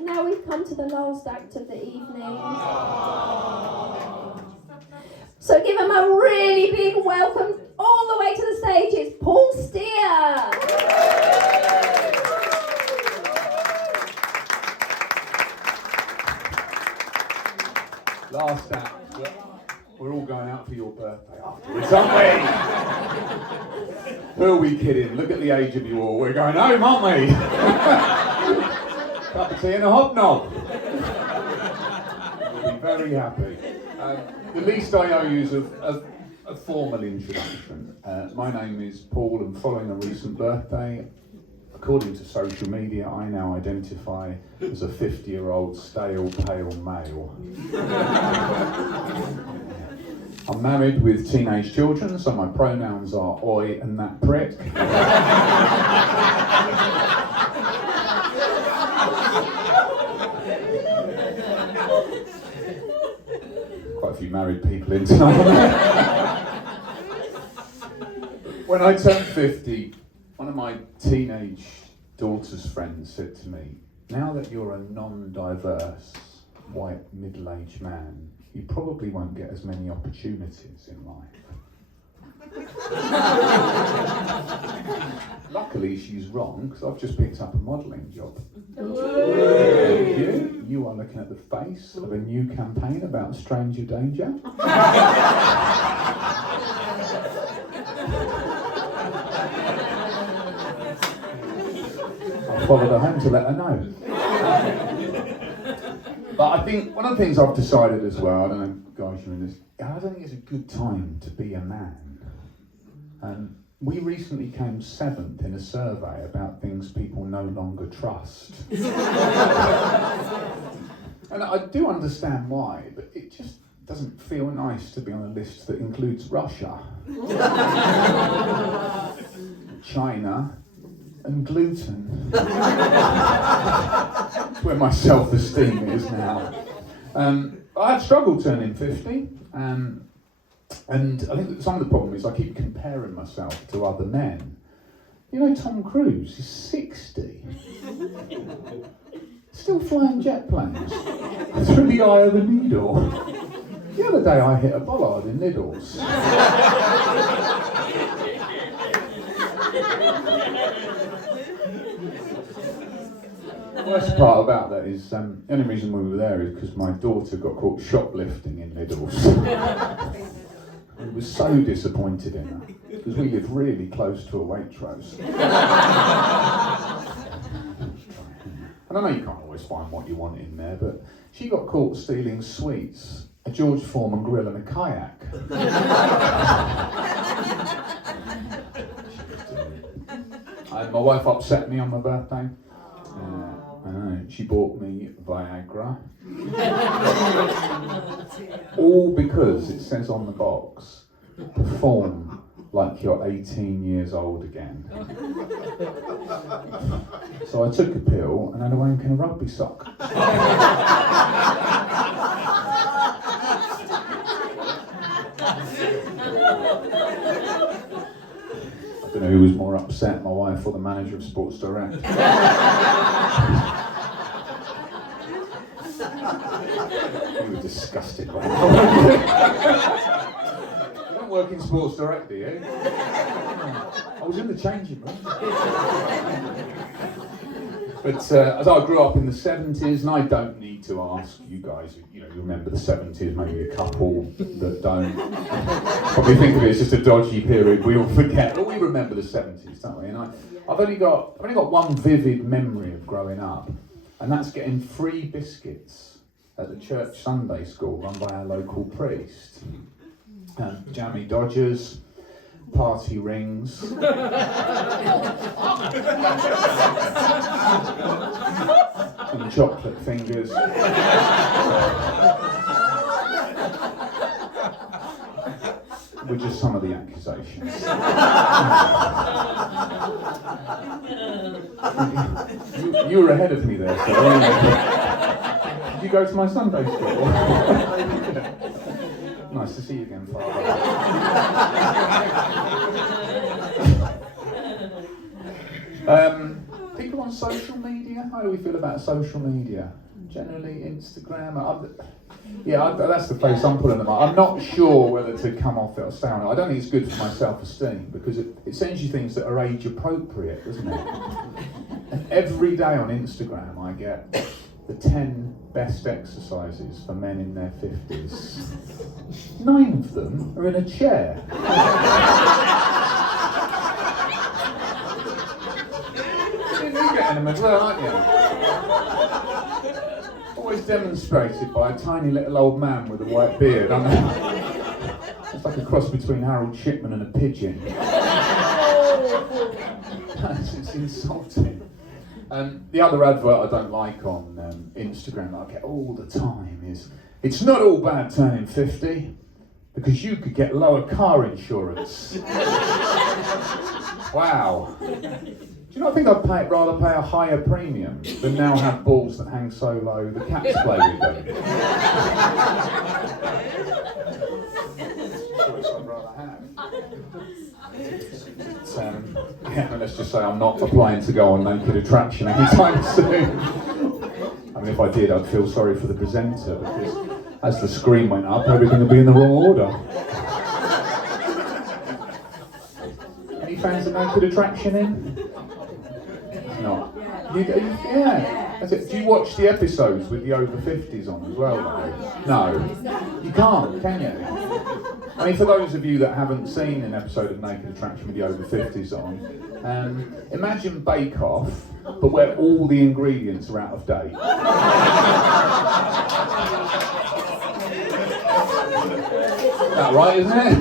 And now we've come to the last act of the evening. So give him a really big welcome all the way to the stage. It's Paul Steer. Last act. We're all going out for your birthday afterwards, aren't we? Who are we kidding? Look at the age of you all. We're going home, aren't we? Cup of tea and a hobnob. We'll be very happy. The least I owe you is a formal introduction. My name is Paul, and following a recent birthday, according to social media, I now identify as a 50-year-old stale, pale male. I'm married with teenage children, so my pronouns are oi and that prick. Quite a few married people in tonight. When I turned 50, one of my teenage daughter's friends said to me, "Now that you're a non-diverse, white, middle-aged man, you probably won't get as many opportunities in life." Luckily, she's wrong, because I've just picked up a modelling job. Thank you. You are looking at the face of a new campaign about stranger danger. I followed her home to let her know. But I think one of the things I've decided as well, I don't know, guys, you're in this, I don't think it's a good time to be a man. We recently came 7th in a survey about things people no longer trust. And I do understand why, but it just doesn't feel nice to be on a list that includes Russia, China, and gluten. That's where my self-esteem is now. I had struggled turning 50, and I think that some of the problem is I keep comparing myself to other men. You know, Tom Cruise is 60. Still flying jet planes through the eye of a needle. The other day I hit a bollard in Lidl's. The worst part about that is, the only reason we were there is because my daughter got caught shoplifting in Lidl's. I was so disappointed in her, because we live really close to a Waitrose. And I know you can't always find what you want in there, but she got caught stealing sweets, a George Foreman grill and a kayak. My wife upset me on my birthday. I know, she bought me Viagra. All because it says on the box, perform like you're 18 years old again. So I took a pill and had a wank in a rugby sock. I don't know who was more upset, my wife or the manager of Sports Direct. You were disgusted by that. You don't work in Sports Direct, do you? I was in the changing room. But as I grew up in the 70s, and I don't need to ask you guys, you remember the 70s, maybe a couple that don't. Probably think of it as just a dodgy period we all forget, but we remember the 70s, don't we? And I've only got one vivid memory of growing up, and that's getting free biscuits at the church Sunday school run by our local priest. Jammy Dodgers, party rings, and chocolate fingers. Were just some of the accusations. You were ahead of me there, so did you go to my Sunday school? Nice to see you again, Father. People on social media, How do we feel about social media? Generally, Instagram. That's the face I'm putting them on. I'm not sure whether to come off it or stay on it. I don't think it's good for my self-esteem because it sends you things that are age appropriate, doesn't it? And every day on Instagram I get the 10 best exercises for men in their 50s. 9 of them are in a chair. You're getting them as well, aren't you? Always demonstrated by a tiny little old man with a white beard. It's like a cross between Harold Shipman and a pigeon. It's insulting. The other advert I don't like on Instagram that I get all the time is, it's not all bad turning 50 because you could get lower car insurance. Wow. Do you not think I'd rather pay a higher premium than now have balls that hang so low the cats play with them? Choice I'd rather have. Let's just say I'm not applying to go on Naked Attraction anytime soon. I mean, if I did, I'd feel sorry for the presenter because as the screen went up, everything would be in the wrong order. Any fans of Naked Attraction in? Not. Yeah. That's it. Do you watch the episodes with the over 50s on as well? No. You can't, can you? I mean, for those of you that haven't seen an episode of Naked Attraction with the over 50s on, imagine Bake Off, but where all the ingredients are out of date. That right, isn't it?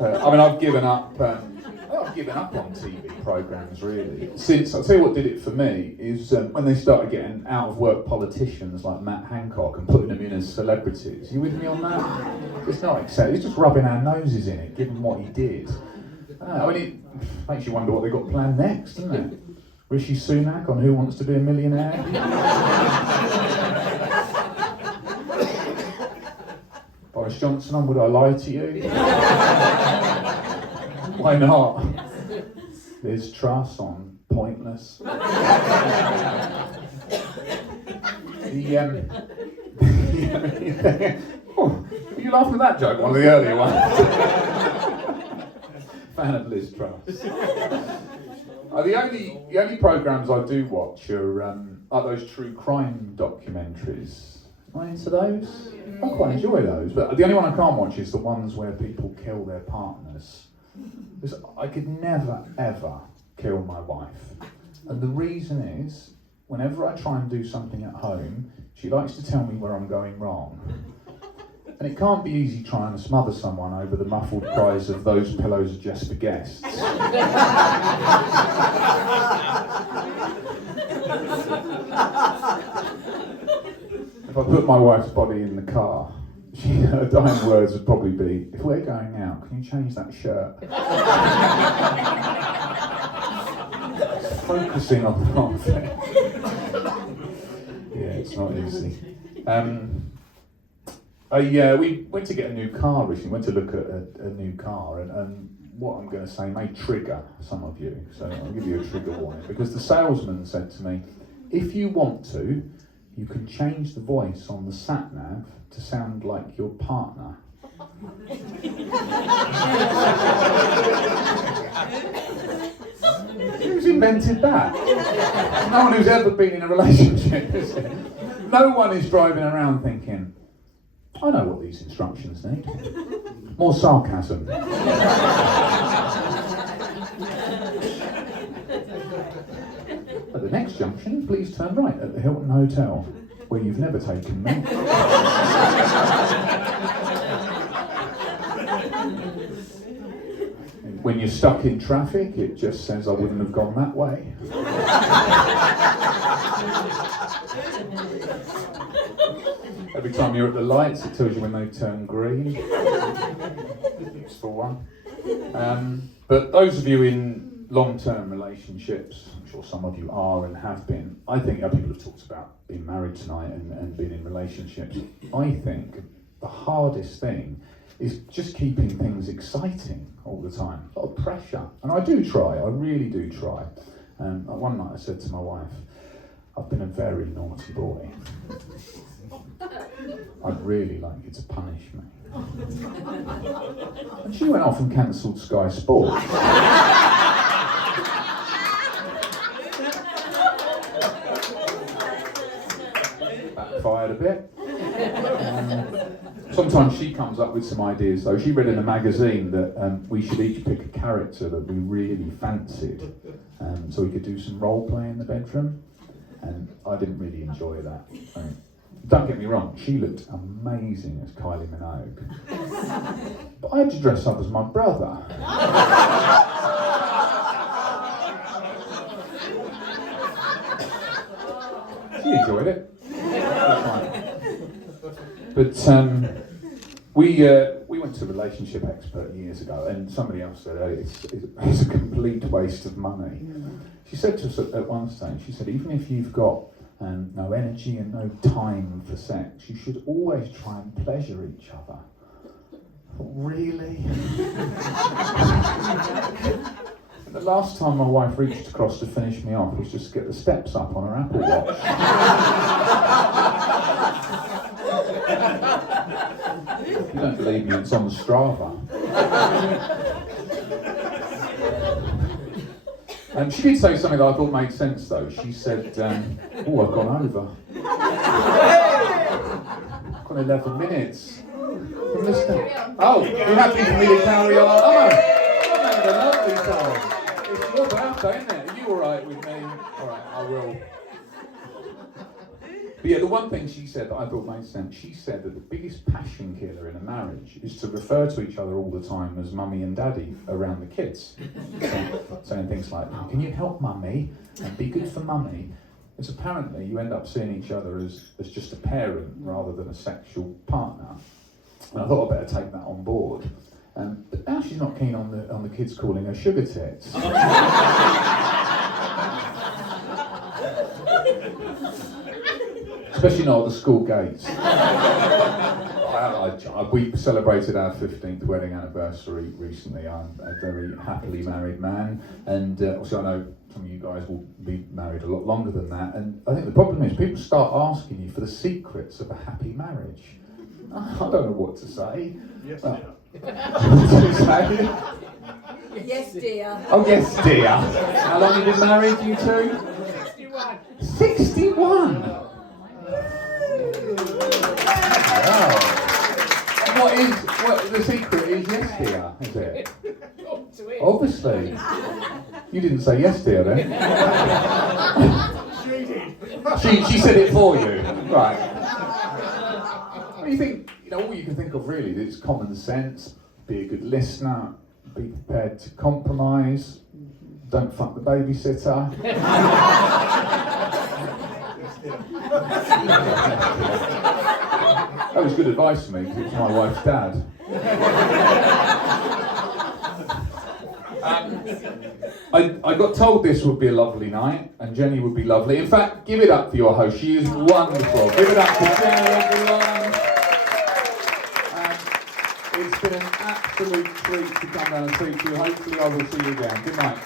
I mean, I've given up on TV programmes really. Since, I'll tell you what did it for me, is when they started getting out of work politicians like Matt Hancock and putting them in as celebrities. You with me on that? It's not acceptable, it's just rubbing our noses in it, given what he did. I mean, it makes you wonder what they've got planned next, doesn't it? Rishi Sunak on Who Wants to Be a Millionaire? Boris Johnson on Would I Lie to You? Why not? Liz Truss on Pointless. Are you laughing at that joke? One of the earlier ones. Fan of Liz Truss. The only programmes I do watch are those true crime documentaries. Am I into those? I quite enjoy those, but the only one I can't watch is the ones where people kill their partners. Because I could never, ever kill my wife. And the reason is, whenever I try and do something at home, she likes to tell me where I'm going wrong. And it can't be easy trying to smother someone over the muffled cries of "those pillows are just for guests." If I put my wife's body in the car, her dying words would probably be, "If we're going out, can you change that shirt?" Focusing on the wrong thing. Yeah, it's not easy. We went to get a new car recently, went to look at a new car, and what I'm going to say may trigger some of you, so I'll give you a trigger warning, because the salesman said to me, if you want to, you can change the voice on the sat-nav to sound like your partner. Who's invented that? No one who's ever been in a relationship, is it? No one is driving around thinking, I know what these instructions need. More sarcasm. At the next junction, please turn right at the Hilton Hotel, where you've never taken me. When you're stuck in traffic, it just says I wouldn't have gone that way. Every time you're at the lights, it tells you when they've turned green. Useful one. But those of you in long-term relationships, I'm sure some of you are and have been, I think people have talked about being married tonight and being in relationships. I think the hardest thing is just keeping things exciting all the time. A lot of pressure. And I do try, I really do try. One night I said to my wife, I've been a very naughty boy. I'd really like you to punish me. And she went off and cancelled Sky Sports. Backfired a bit. Sometimes she comes up with some ideas though. She read in a magazine that we should each pick a character that we really fancied, so we could do some role play in the bedroom. And I didn't really enjoy that. Don't get me wrong, she looked amazing as Kylie Minogue. But I had to dress up as my brother. She enjoyed it. But we went to a relationship expert years ago, and somebody else said, "Oh, it's a complete waste of money." She said to us at one stage, she said, even if you've got no energy and no time for sex, you should always try and pleasure each other. I thought, really? And the last time my wife reached across to finish me off was just to get the steps up on her Apple Watch. If you don't believe me, it's on the Strava. She did say something that I thought made sense though. She said, oh, I've gone over. I've got 11 minutes. Oh, you're happy for me to carry on? Oh, I'm having a lovely time. It's your birthday, isn't it? Are you alright with me? Alright, I will. But yeah, the one thing she said that I thought made sense, she said that the biggest passion killer in a marriage is to refer to each other all the time as mummy and daddy around the kids. Saying things like, can you help mummy and be good for mummy? Because apparently you end up seeing each other as just a parent rather than a sexual partner. And I thought I'd better take that on board. But now she's not keen on the kids calling her sugar tits. Especially not at the school gates. We celebrated our 15th wedding anniversary recently. I'm a very happily married man, and also I know some of you guys will be married a lot longer than that. And I think the problem is people start asking you for the secrets of a happy marriage. I don't know what to say. Yes, dear. Yes, dear. Oh, yes, dear. How long have you been married, you two? 61. Wow. What the secret is? Yes, dear, is it? Obviously. You didn't say yes, dear, then. She said it for you, right? You think, all you can think of really is common sense, be a good listener, be prepared to compromise, don't fuck the babysitter. That was good advice for me because it's my wife's dad. I got told this would be a lovely night and Jenny would be lovely. In fact, give it up for your host. She is wonderful. Give it up for Jenny, everyone. It's been an absolute treat to come down and speak to you. Hopefully I will see you again. Good night.